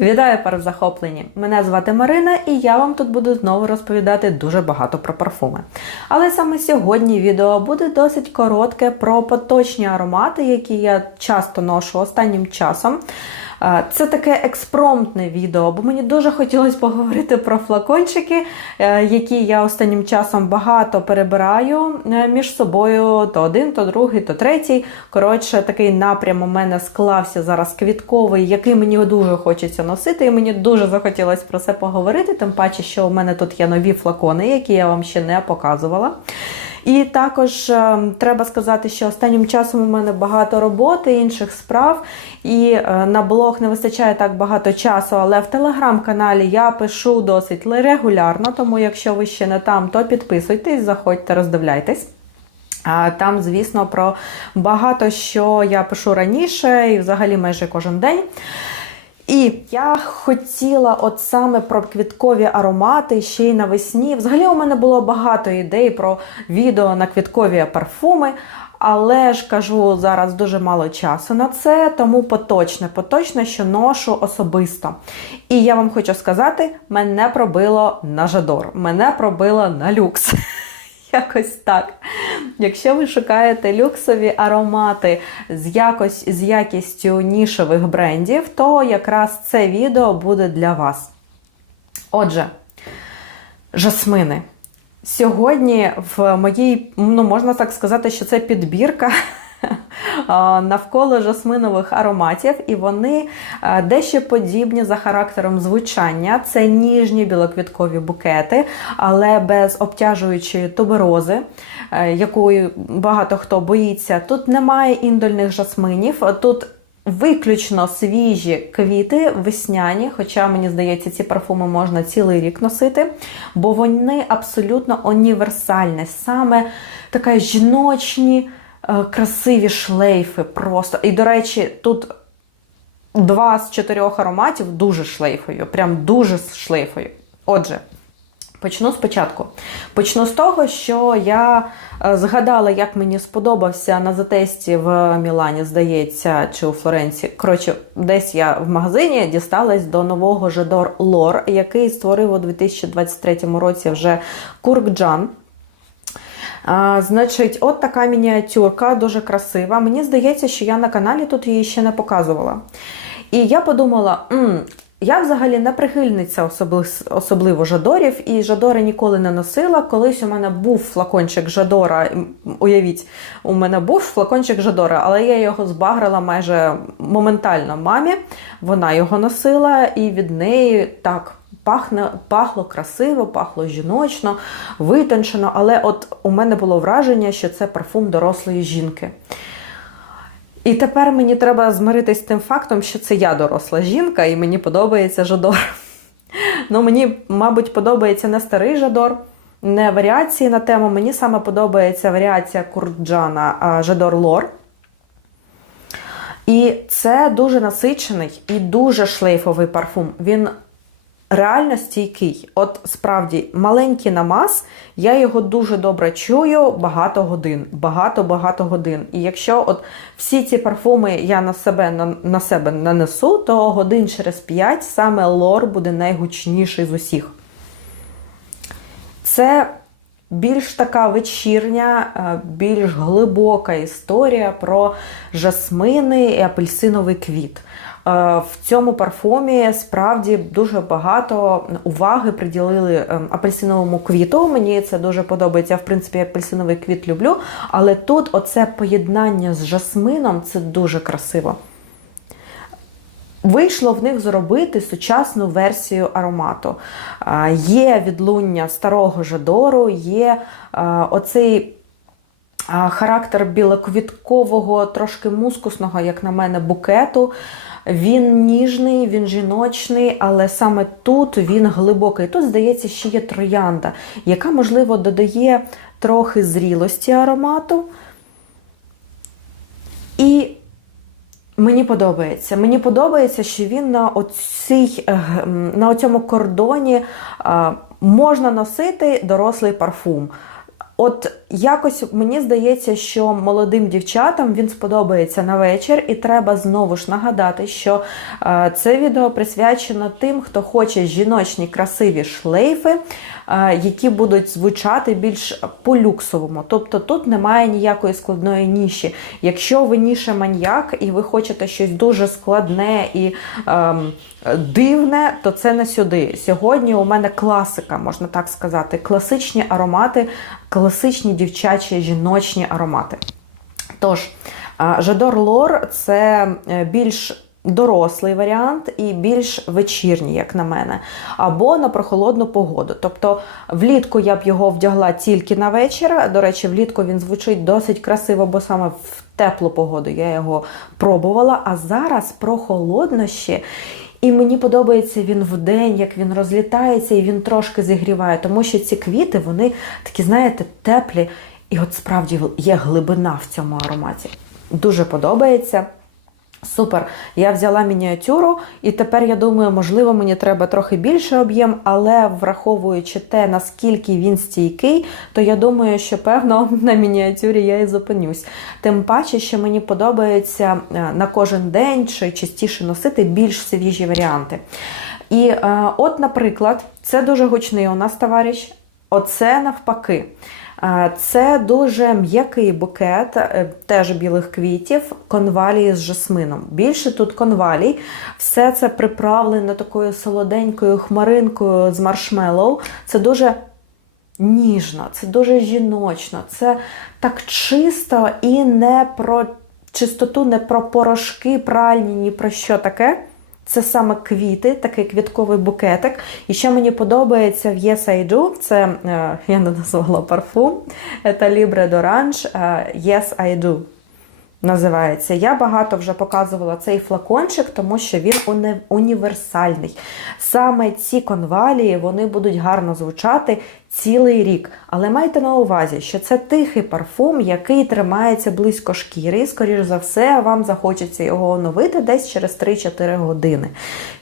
Вітаю пар в! Мене звати Марина, і я вам тут буду знову розповідати дуже багато про парфуми. Але саме сьогодні відео буде досить коротке про поточні аромати, які я часто ношу останнім часом. Це таке експромтне відео, бо мені дуже хотілося поговорити про флакончики, е, які я останнім часом багато перебираю е, між собою то один, то другий, то третій. Коротше, такий напрям у мене склався зараз квітковий, який мені дуже хочеться носити, і мені дуже захотілося про це поговорити. Тим паче, що у мене тут є нові флакони, які я вам ще не показувала. І також е, треба сказати, що останнім часом у мене багато роботи, інших справ, і е, на блог не вистачає так багато часу, але в телеграм-каналі я пишу досить регулярно, тому якщо ви ще не там, то підписуйтесь, заходьте, роздивляйтесь. А Там, звісно, про багато що я пишу раніше і взагалі майже кожен день. І я хотіла от саме про квіткові аромати ще й навесні. Взагалі у мене було багато ідей про відео на квіткові парфуми. Але ж кажу, зараз дуже мало часу на це, тому поточне, поточне, що ношу особисто. І я вам хочу сказати, мене пробило на жадор, мене пробило на люкс. Якось так. Якщо ви шукаєте люксові аромати з якось, з якістю нішевих брендів, то якраз це відео буде для вас. Отже, жасмини. Сьогодні в моїй, ну можна так сказати, що це підбірка навколо жасминових ароматів, і вони дещо подібні за характером звучання. Це ніжні білоквіткові букети, але без обтяжуючої туберози, якої багато хто боїться. Тут немає індольних жасминів. Тут Виключно свіжі квіти весняні, хоча мені здається, ці парфуми можна цілий рік носити, бо вони абсолютно універсальні, саме така жіночні, красиві шлейфи просто. І, до речі, тут два з чотирьох ароматів дуже шлейфові, прям дуже шлейфові. Отже, Почну спочатку. Почну з того, що я згадала, як мені сподобався на затесті в Мілані, здається, чи у Флоренції. Коротше, десь я в магазині дісталась до нового Жадор Лор, який створив у 2023 році вже Куркджан. Значить, от така мініатюрка, дуже красива. Мені здається, що я на каналі тут її ще не показувала. І я подумала, я взагалі не прихильниця особливо жадорів, і жадори ніколи не носила. Колись у мене був флакончик жадора. Уявіть, у мене був флакончик жадора, але я його збагрила майже моментально мамі. Вона його носила, і від неї так пахне, пахло красиво, пахло жіночно, витончено. Але от у мене було враження, що це парфум дорослої жінки. І тепер мені треба змиритись з тим фактом, що це я доросла жінка, і мені подобається Жадор. Ну, Мені, мабуть, подобається не старий Жадор, не варіації на тему. Мені саме подобається варіація Курджана Жадор Лор. І це дуже насичений і дуже шлейфовий парфум. Він реально стійкий. От справді маленький намаз, я його дуже добре чую багато годин. Багато-багато годин. І якщо от всі ці парфуми я на себе на, на себе нанесу, то годин через 5 саме лор буде найгучніший з усіх. Це більш така вечірня, е, більш глибока історія про жасмини і апельсиновий квіт. Е, в цьому парфумі справді дуже багато уваги приділили ем, апельсиновому квіту. Мені це дуже подобається. Я, в принципі, апельсиновий квіт люблю. Але тут оце поєднання з жасмином це дуже красиво. Вийшло в них зробити сучасну версію аромату. Е, є відлуння старого жадору, є е, оцей. Характер білоквіткового, трошки мускусного, як на мене, букету. Він ніжний, він жіночний, але саме тут він глибокий. Тут, здається, ще є троянда, яка, можливо, додає трохи зрілості аромату. І мені подобається. Мені подобається, що він на оцій, на цьому кордоні можна носити дорослий парфум. От якось мені здається, що молодим дівчатам він сподобається на вечір, і треба знову ж нагадати, що е, це відео присвячено тим, хто хоче жіночні красиві шлейфи, які будуть звучати більш по-люксовому. Тобто тут немає ніякої складної ніші. Якщо ви ніша маньяк і ви хочете щось дуже складне і ем, дивне, то це не сюди. Сьогодні у мене класика, можна так сказати, класичні аромати, класичні дівчачі жіночні аромати. Тож, Жадор Лор це е, більш дорослий варіант і більш вечірній, як на мене, або на прохолодну погоду. Тобто влітку я б його вдягла тільки на вечір. До речі, влітку він звучить досить красиво, бо саме в теплу погоду я його пробувала. А зараз прохолодно ще. І мені подобається він в день, як він розлітається і він трошки зігріває, тому що ці квіти, вони такі, знаєте, теплі. І от справді є глибина в цьому ароматі. Дуже подобається. Супер. Я взяла мініатюру, і тепер я думаю, можливо, мені треба трохи більше об'єм, але враховуючи те, наскільки він стійкий, то я думаю, що певно на мініатюрі я і зупинюсь. Тим паче, що мені подобається е, на кожен день чи частіше носити більш свіжі варіанти. І е, от, наприклад, це дуже гучний у нас товариш, оце навпаки. Це дуже м'який букет, е, теж білих квітів, конвалії з жасмином. Більше тут конвалій. Все це приправлено такою солоденькою хмаринкою з маршмеллоу. Це дуже ніжно, це дуже жіночно, це так чисто і не про чистоту, не про порошки пральні, ні про що таке. Це саме квіти, такий квітковий букетик. І що мені подобається в Yes I Do, це е, я не назвала парфум, це Libre d'Orange Yes I Do називається. Я багато вже показувала цей флакончик, тому що він універсальний. Саме ці конвалії вони будуть гарно звучати цілий рік. Але майте на увазі, що це тихий парфум, який тримається близько шкіри, і, скоріш за все, вам захочеться його оновити десь через 3-4 години.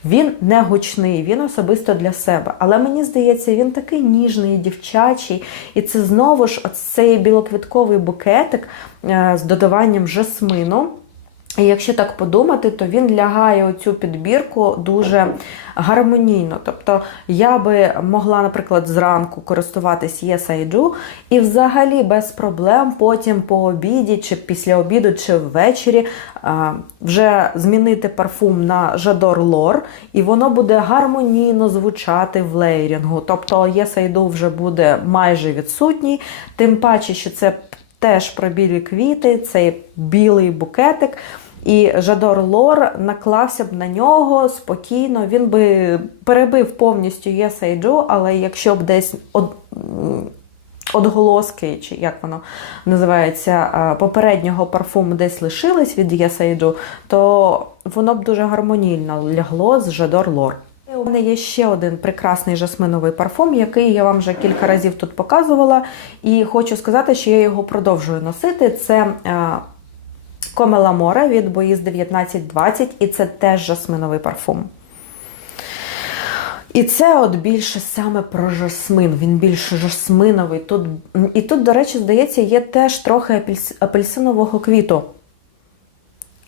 Він не гучний, він особисто для себе. Але мені здається, він такий ніжний, дівчачий. І це знову ж цей білоквітковий букетик е, з додаванням жасмину. І якщо так подумати, то він лягає у цю підбірку дуже гармонійно. Тобто я би могла, наприклад, зранку користуватись Yes I Do і взагалі без проблем потім по обіді, чи після обіду, чи ввечері вже змінити парфум на Жадор Лор, і воно буде гармонійно звучати в лейрінгу. Тобто Yes I Do вже буде майже відсутній, тим паче, що це теж про білі квіти, цей білий букетик. І Жадор Лор наклався б на нього спокійно, він би перебив повністю Do, але якщо б десь од... Одголоски, чи як воно називається, попереднього парфуму десь лишились від Do, то воно б дуже гармонійно лягло з Жадор Лор. У мене є ще один прекрасний жасминовий парфум, який я вам вже кілька разів тут показувала. І хочу сказати, що я його продовжую носити. Це Комела Море від Боїз 1920, і це теж жасминовий парфум. І це от більше саме про жасмин, він більш жасминовий. Тут, І тут, до речі, здається, є теж трохи апельсинового квіту.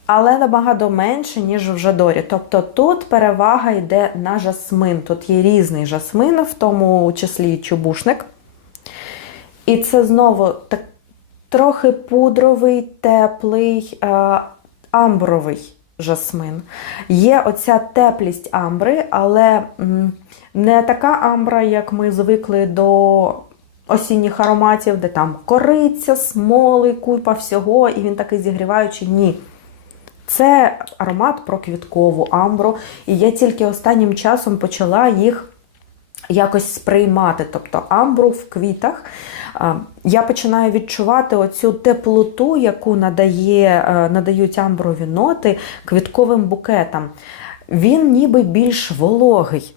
Але набагато менше, ніж в Жадорі. Тобто тут перевага йде на жасмин. Тут є різний жасмин, в тому числі чубушник. І це знову так трохи пудровий, теплий, е, амбровий жасмин. Є оця теплість амбри, але не така амбра, як ми звикли до осінніх ароматів, де там кориця, смоли, купа всього, і він такий зігріваючий. Ні. Це аромат про квіткову амбру. І я тільки останнім часом почала їх якось сприймати. Тобто амбру в квітах я починаю відчувати оцю теплоту, яку надає, е, надають амброві ноти квітковим букетам. Він ніби більш вологий.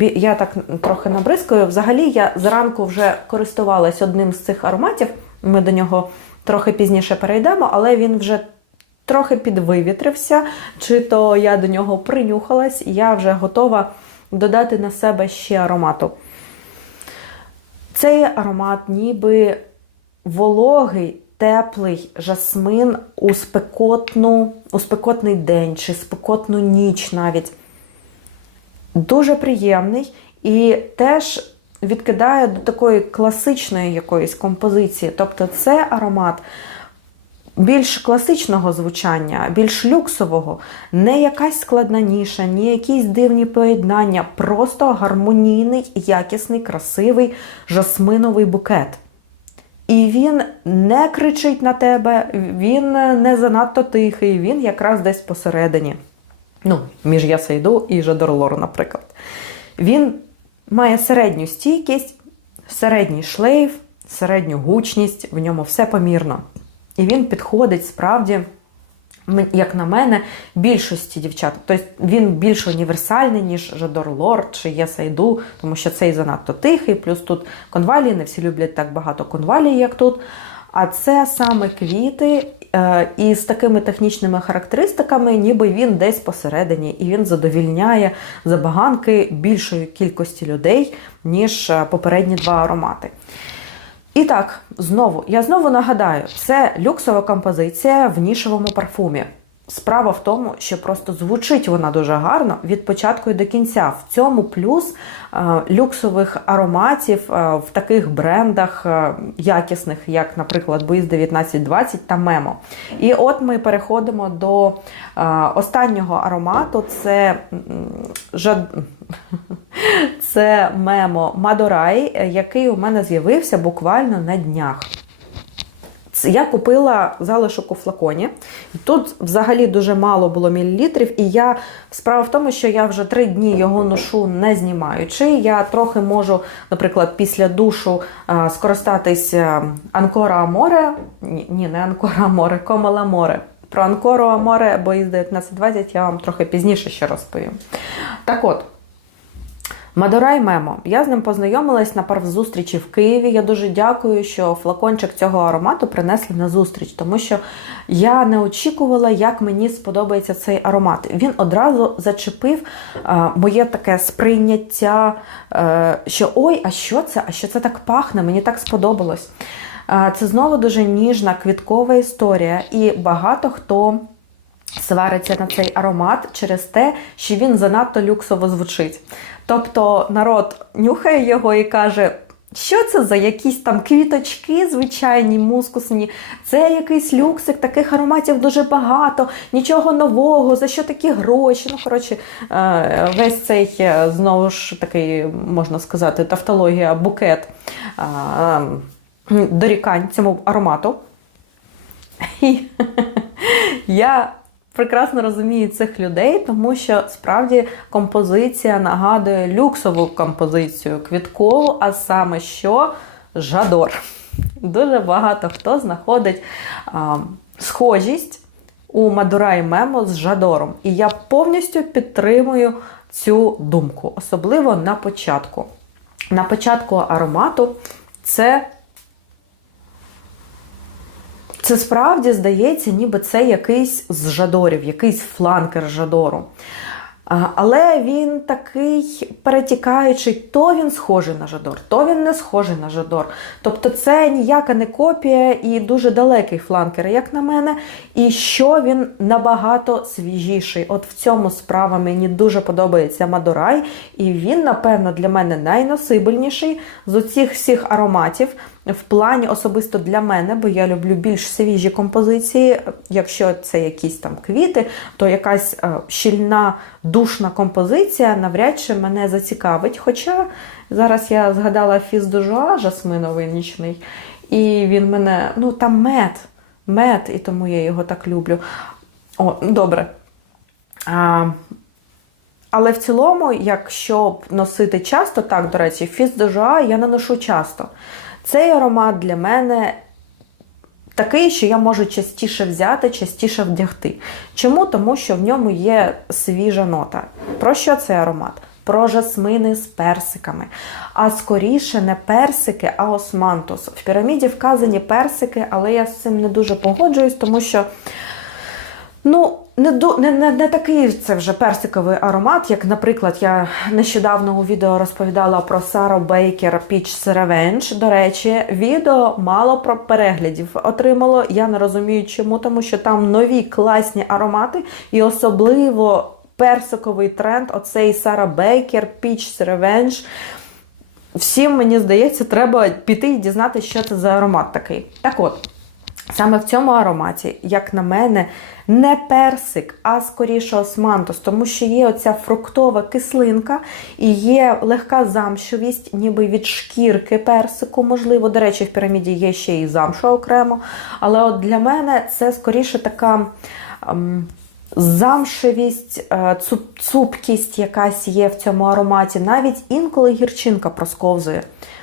Я так трохи набризкаю. Взагалі, я зранку вже користувалась одним з цих ароматів. Ми до нього трохи пізніше перейдемо, але він вже трохи підвивітрився, чи то я до нього принюхалась, і я вже готова додати на себе ще аромату. Цей аромат ніби вологий, теплий жасмин у спекотну, у спекотний день чи спекотну ніч навіть. Дуже приємний і теж відкидає до такої класичної якоїсь композиції. Тобто це аромат більш класичного звучання, більш люксового, не якась складна ніша, ні якісь дивні поєднання, просто гармонійний, якісний, красивий жасминовий букет. І він не кричить на тебе, він не занадто тихий, він якраз десь посередині. Ну, між Ясейду і Жадорлор, наприклад. Він має середню стійкість, середній шлейф, середню гучність, в ньому все помірно. І він підходить справді, як на мене, більшості дівчат. Тобто він більш універсальний, ніж Жадор Лорд чи Єсайду, тому що цей занадто тихий, плюс тут конвалії, не всі люблять так багато конвалій, як тут. А це саме квіти е, і з такими технічними характеристиками, ніби він десь посередині, і він задовільняє забаганки більшої кількості людей, ніж е, попередні два аромати. І так, знову, я знову нагадаю, це люксова композиція в нішевому парфумі. Справа в тому, що просто звучить вона дуже гарно від початку і до кінця. В цьому плюс е, люксових ароматів е, в таких брендах е, якісних, як, наприклад, Боїз 1920 та Мемо. І от ми переходимо до останнього аромату. Це. Це Мемо Мадорай, який у мене з'явився буквально на днях. Я купила залишок у флаконі. Тут взагалі дуже мало було мілілітрів, і я справа в тому, що я вже три дні його ношу не знімаючи. Я трохи можу, наприклад, після душу скористатись Анкора Аморе. Ні, ні, не Анкора Аморе, Комала Море. Про Анкору Аморе, бо із 1920 я вам трохи пізніше ще розповім. Так от. Мадорай Мемо. Я з ним познайомилась на парвзустрічі в Києві. Я дуже дякую, що флакончик цього аромату принесли на зустріч, тому що я не очікувала, як мені сподобається цей аромат. Він одразу зачепив а, моє таке сприйняття, е, що ой, а що це? А що це так пахне? Мені так сподобалось. А, це знову дуже ніжна квіткова історія, і багато хто. Свариться на цей аромат через те, що він занадто люксово звучить. Тобто народ нюхає його і каже. Що це за якісь там квіточки, звичайні, мускусні? Це якийсь люксик, таких ароматів дуже багато, нічого нового, за що такі гроші? Ну, коротше, е, весь цей, е, знову ж такий, можна сказати, тавтологія, букет е, дорікань цьому аромату. Я прекрасно розумію цих людей, тому що справді композиція нагадує люксову композицію квіткову, а саме що жадор. Дуже багато хто знаходить а, схожість у Мадурай Мемо з жадором. І я повністю підтримую цю думку, особливо на початку. На початку аромату це це справді здається, ніби це якийсь з жадорів, якийсь фланкер жадору. Але він такий перетікаючий, то він схожий на Жадор, то він не схожий на Жадор. Тобто це ніяка не копія і дуже далекий фланкер, як на мене. І що він набагато свіжіший. От в цьому справа мені дуже подобається Мадорай, і він, напевно, для мене найносибельніший з оцих всіх ароматів. В плані особисто для мене, бо я люблю більш свіжі композиції. Якщо це якісь там квіти, то якась е, щільна душна композиція навряд чи мене зацікавить. Хоча зараз я згадала фіз дожуа жасминовий нічний, і він мене, ну там мед, мед, і тому я його так люблю. О, добре. А, але в цілому, якщо носити часто, так, до речі, фіз дожуа я не ношу часто. Цей аромат для мене такий, що я можу частіше взяти, частіше вдягти. Чому? Тому що в ньому є свіжа нота. Про що цей аромат? Про жасмини з персиками. А скоріше не персики, а османтус. В піраміді вказані персики, але я з цим не дуже погоджуюсь, тому що, ну, не, ду- не, не, не такий це вже персиковий аромат, як, наприклад, я нещодавно у відео розповідала про Сару Бейкер Peach Revenge. До речі, відео мало про переглядів отримало. Я не розумію, чому, тому що там нові класні аромати, і особливо персиковий тренд. Оцей Сара Бейкер Peach Revenge. Всім, мені здається, треба піти і дізнатися, що це за аромат такий. Так от. Саме в цьому ароматі, як на мене, не персик, а скоріше османтус, тому що є оця фруктова кислинка і є легка замшевість, ніби від шкірки персику, можливо. До речі, в піраміді є ще і замша окремо. Але от для мене це скоріше така. ем, Замшевість, е, цуп- цупкість якась є в цьому ароматі, навіть інколи гірчинка просковзує.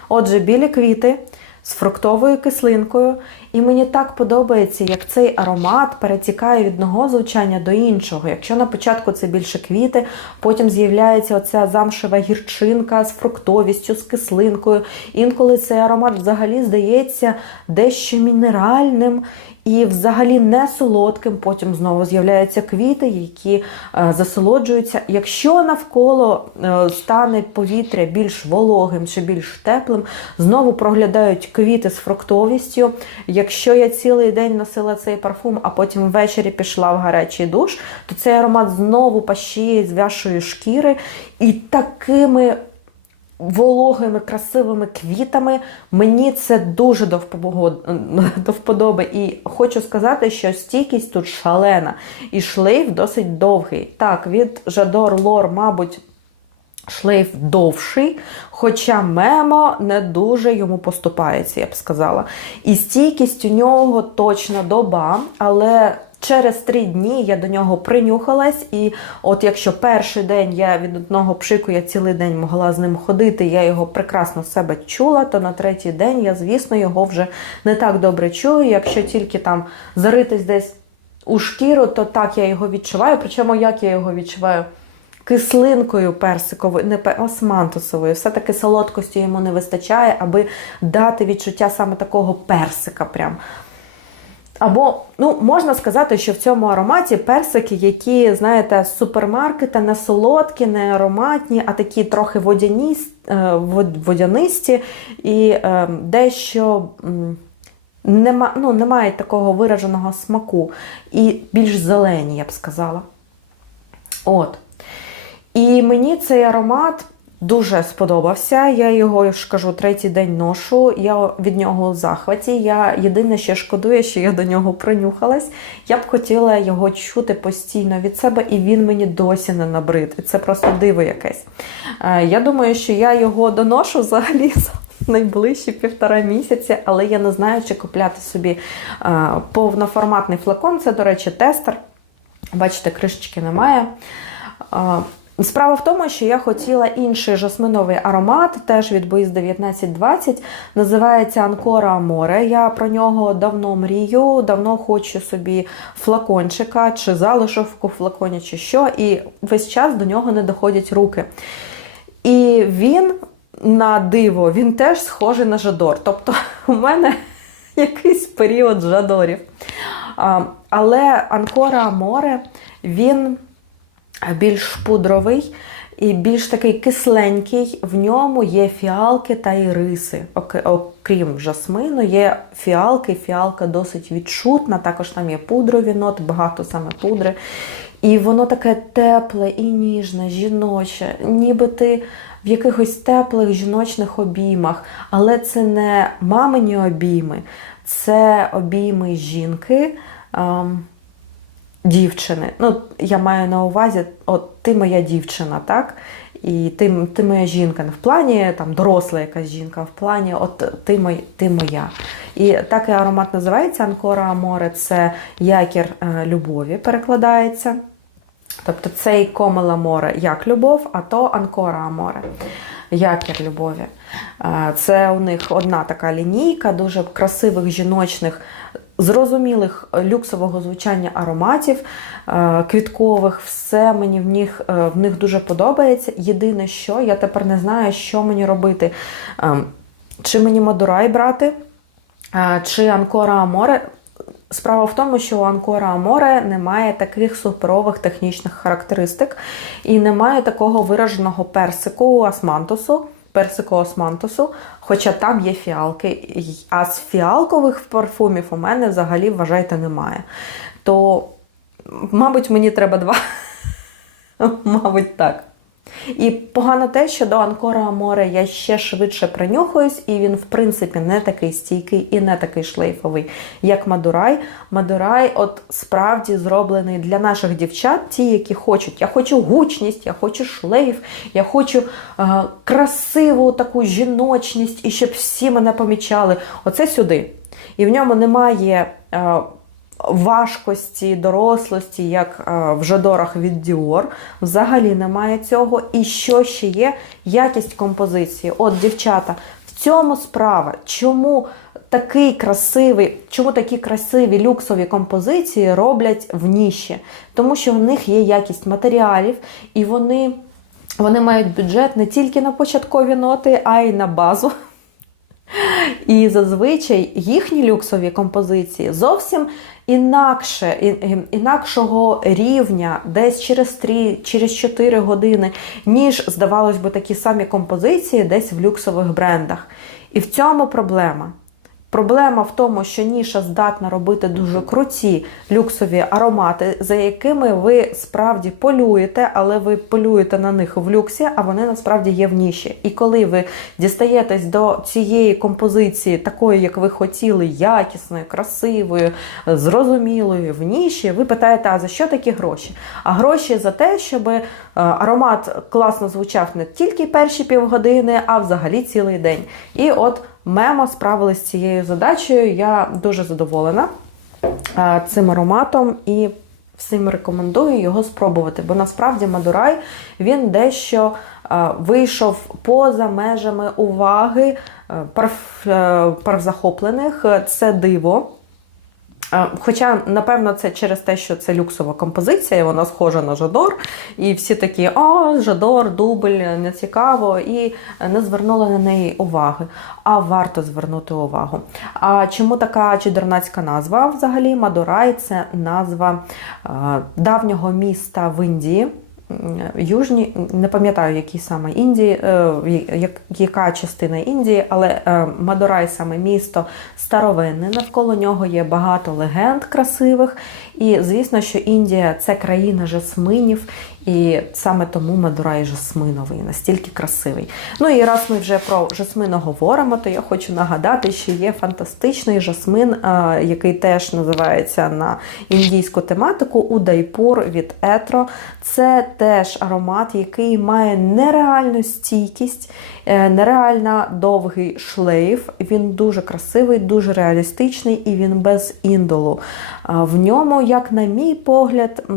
Отже, білі квіти з фруктовою кислинкою, і мені так подобається, як цей аромат перетікає від одного звучання до іншого. Якщо на початку це більше квіти, потім з'являється оця замшева гірчинка з фруктовістю, з кислинкою. Інколи цей аромат взагалі здається дещо мінеральним і взагалі не солодким. Потім знову з'являються квіти, які е, засолоджуються. Якщо навколо е, стане повітря більш вологим чи більш теплим, знову проглядають квіти з фруктовістю. Якщо я цілий день носила цей парфум, а потім ввечері пішла в гарячий душ, то цей аромат знову пащіє з вашої шкіри і такими вологими, красивими квітами. Мені це дуже до вподоби. І хочу сказати, що стійкість тут шалена. І шлейф досить довгий. Так, від Жадор Лор, мабуть. Шлейф довший, хоча мемо не дуже йому поступається, я б сказала. І стійкість у нього точно доба, але через три дні я до нього принюхалась. І от якщо перший день я від одного пшику я цілий день могла з ним ходити, я його прекрасно в себе чула, то на третій день я, звісно, його вже не так добре чую. Якщо тільки там заритись десь у шкіру, то так я його відчуваю. Причому як я його відчуваю? кислинкою персиковою, не османтусовою. Все-таки солодкості йому не вистачає, аби дати відчуття саме такого персика. Прям. Або, ну, можна сказати, що в цьому ароматі персики, які, знаєте, з супермаркета не солодкі, не ароматні, а такі трохи водяні, е, водянисті і е, дещо. Нема, ну, немає такого вираженого смаку і більш зелені, я б сказала. От. І мені цей аромат дуже сподобався. Я його я ж кажу, третій день ношу. Я від нього в захваті. Я єдине, що шкодую, що я до нього принюхалась. Я б хотіла його чути постійно від себе, і він мені досі не набрид. І це просто диво якесь. Е, Я думаю, що я його доношу взагалі найближчі півтора місяці, але я не знаю, чи купляти собі е, повноформатний флакон. Це, до речі, тестер. Бачите, кришечки немає. А, Справа в тому, що я хотіла інший жасминовий аромат, теж від Боїз 1920. Називається Анкора Аморе. Я про нього давно мрію, давно хочу собі флакончика, чи залишок у флаконі, чи що, і весь час до нього не доходять руки. І він на диво, він теж схожий на жадор. Тобто у мене якийсь період жадорів. Але Анкора Аморе, він більш пудровий і більш такий кисленький. В ньому є фіалки та іриси. Ок- Окрім жасмину, є фіалки. Фіалка досить відчутна, також там є пудрові ноти, багато саме пудри. І воно таке тепле і ніжне, жіноче, ніби ти в якихось теплих жіночних обіймах, але це не мамині обійми, це обійми жінки. Дівчини. Ну, я маю на увазі, от ти моя дівчина, так? І ти, ти моя жінка, не в плані там доросла якась жінка, а в плані от ти, мой, ти моя. І так і аромат називається Анкора Аморе, це якір е, любові перекладається. Тобто цей Комела море як любов, а то Анкора Аморе. Якір любові. Е, Це у них одна така лінійка дуже красивих жіночних, зрозумілих е, люксового звучання ароматів, е, квіткових. Все мені в них, е, в них дуже подобається. Єдине, що я тепер не знаю, що мені робити. Ем, Чи мені Мадурай брати, чи Анкора Аморе. Справа в тому, що у Анкора Аморе немає таких суперових технічних характеристик і немає такого вираженого персику османтусу, персику османтусу, хоча там є фіалки. А з фіалкових парфумів у мене взагалі, вважайте, немає. То, мабуть, мені треба два. Мабуть, так. І погано те, що до Анкора Аморе я ще швидше принюхуюсь, і він, в принципі, не такий стійкий і не такий шлейфовий, як Мадурай. Мадурай, от справді зроблений для наших дівчат, ті, які хочуть. Я хочу гучність, я хочу шлейф, я хочу е, красиву таку жіночність, і щоб всі мене помічали. Оце сюди. І в ньому немає. Е, важкості, дорослості, як е, в жадорах від Dior. Взагалі немає цього. І що ще є? Якість композиції. От, дівчата, в цьому справа. Чому такий красивий, чому такі красиві люксові композиції роблять в ніші? Тому що в них є якість матеріалів, і вони, вони мають бюджет не тільки на початкові ноти, а й на базу. І зазвичай їхні люксові композиції зовсім інакше, інакшого рівня, десь через 3, через 4 години, ніж, здавалось би, такі самі композиції десь в люксових брендах. І в цьому проблема. Проблема в тому, що ніша здатна робити дуже круті люксові аромати, за якими ви справді полюєте, але ви полюєте на них в люксі, а вони насправді є в ніші. І коли ви дістаєтесь до цієї композиції, такої, як ви хотіли, якісною, красивою, зрозумілою в ніші, ви питаєте, а за що такі гроші? А гроші за те, щоб е, аромат класно звучав не тільки перші півгодини, а взагалі цілий день. І от Мемо справилась з цією задачею. Я дуже задоволена цим ароматом і всім рекомендую його спробувати. Бо насправді Мадурай він дещо вийшов поза межами уваги е, е, парфзахоплених. Це диво. Е, Хоча, напевно, це через те, що це люксова композиція, вона схожа на Жадор, і всі такі, о, Жадор, дубль, не цікаво, і не звернули на неї уваги. А варто звернути увагу. А чому така чудернацька назва взагалі? Мадурай це назва е, давнього міста в Індії. Южні, не пам'ятаю, які саме Індії, е, як- яка частина Індії, але е, Мадурай саме місто старовинне. Навколо нього є багато легенд красивих. І звісно, що Індія це країна жасминів, і саме тому Мадурай жасминовий, настільки красивий. Ну і раз ми вже про жасмину говоримо, то я хочу нагадати, що є фантастичний жасмин, який теж називається на індійську тематику Удайпур від Етро. Це теж аромат, який має нереальну стійкість, нереально довгий шлейф. Він дуже красивий, дуже реалістичний і він без індолу. В ньому, як на мій погляд, е,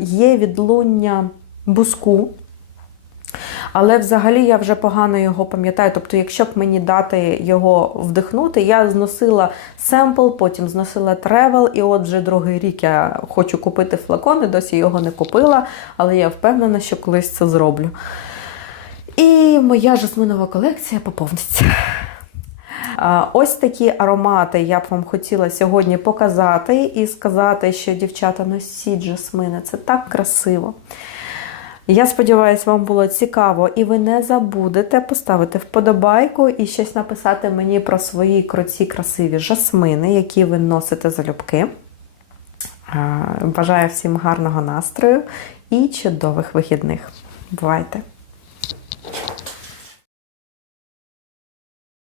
є відлуння буску. Але взагалі я вже погано його пам'ятаю. Тобто, якщо б мені дати його вдихнути, я зносила семпл, потім зносила тревел, і от вже другий рік я хочу купити флакон, і досі його не купила, але я впевнена, що колись це зроблю. І моя жасминова колекція поповниться. Ось такі аромати я б вам хотіла сьогодні показати і сказати, що дівчата носіть жасмини. Це так красиво. Я сподіваюся, вам було цікаво, і ви не забудете поставити вподобайку і щось написати мені про свої круті, красиві жасмини, які ви носите залюбки. Бажаю всім гарного настрою і чудових вихідних. Бувайте!